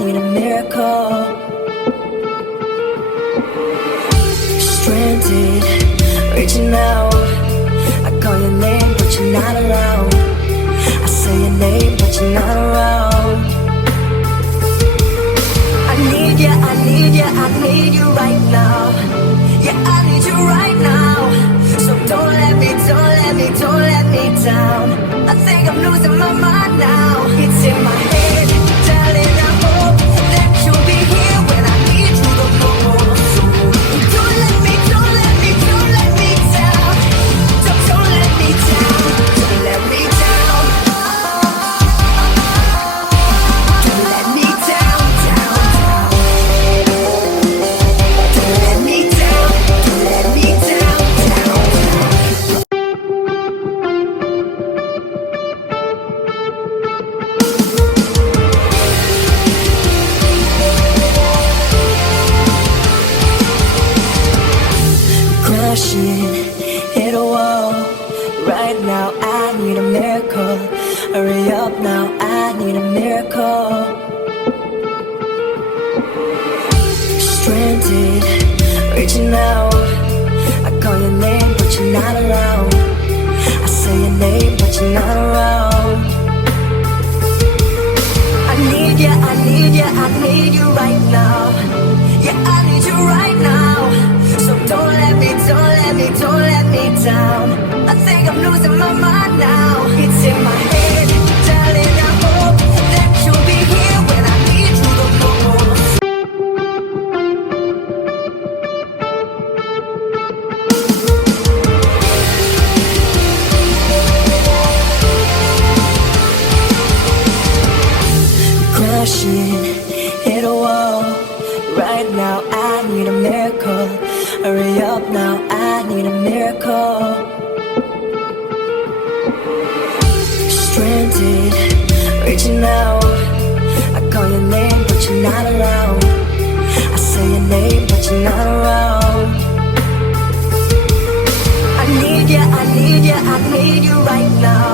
need a miracle. Stranded, reaching out. I call your name, but you're not around. I say your name, but you're not around. I need you, I need you, I need you right now. Yeah, I need you right now. So don't let me, don't let me, don't let me down. I think I'm losing my mind now. It's in my head, darling, I hope that you'll be here when I need you the most. So don't let me, don't let me, don't let me down. Don't let me down, don't let me down. Don't let me down, down, down. Don't let me down, don't let me down, down, down. Crashing, hit a wall. Right now I need a miracle. Hurry up now, I need a miracle. Stranded, reaching out. I call your name, but you're not around. I say your name, but you're not around. I need you, I need you, I need you right now. Yeah, I need you right now. So don't let me, don't let me, don't let me down. I think I'm losing my mind now. It's in my head, darling, I hope that you'll be here when I need you the most. Crashing, hit a wall. Right now I need a miracle. Hurry up now, I need a miracle. Stranded, reaching out. I call your name, but you're not around. I say your name, but you're not around. I need you, I need you, I need you right now.